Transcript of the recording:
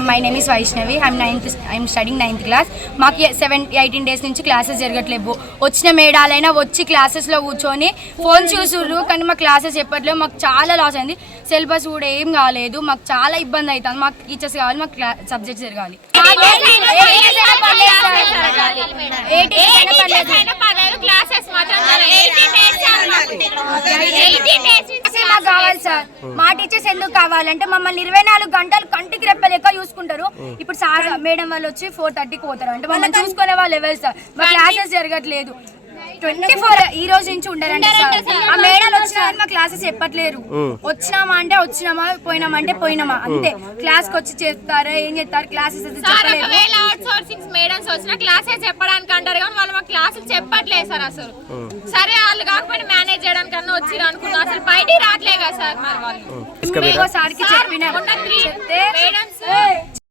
My name is Vaishnavi. I'm studying 9th class. మాకు 18 days నుంచి classes జరగట్లేవు. వచ్చిన మేడాలైనా వచ్చి క్లాసెస్లో కూర్చొని ఫోన్ చూసుర్రు, కానీ మా క్లాసెస్ చెప్పట్లేవు. మాకు చాలా లాస్ అయింది. సిలబస్ కూడా ఏం కాలేదు. మాకు చాలా ఇబ్బంది అవుతుంది. మాకు టీచర్స్ కావాలి, మాకు సబ్జెక్ట్స్ జరగాలి. మాకు కావాలి సార్. మా టీచర్స్ ఎందుకు కావాలంటే మమ్మల్ని 24 గంటలు కంటికి రెప్పలేక చూసుకుంటారు. ఇప్పుడు సార్ మేడం వాళ్ళు వచ్చి 4:30కి పోతారు అంటే మమ్మల్ని చూసుకునే వాళ్ళు ఎవరు సార్? మా క్లాసెస్ జరగట్లేదు. 24 ఈ రోజు నుంచి ఉండాలంటే సార్ ఆ మేడాలు వచ్చినా మా క్లాసెస్ చెప్పట్లేరు. వచ్చినామా అంటే వచ్చినామా, పోయినామా అంటే పోయినామా అంతే. క్లాస్ కి వచ్చి చెప్తారా, ఏం చెప్తారు? క్లాసెస్ మేడమ్స్ వచ్చిన క్లాసెస్ చెప్పడానికి అంటారు కానీ వాళ్ళు మా క్లాసులు చెప్పట్లేదు సార్. అసలు సరే వాళ్ళు కాకపోతే మేనేజ్ చేయడానికి అన్న వచ్చిరు అనుకున్నా, అసలు బయటికి రావట్లే కదా సార్. మరి వాళ్ళు సార్కి చెప్పిన చెప్తే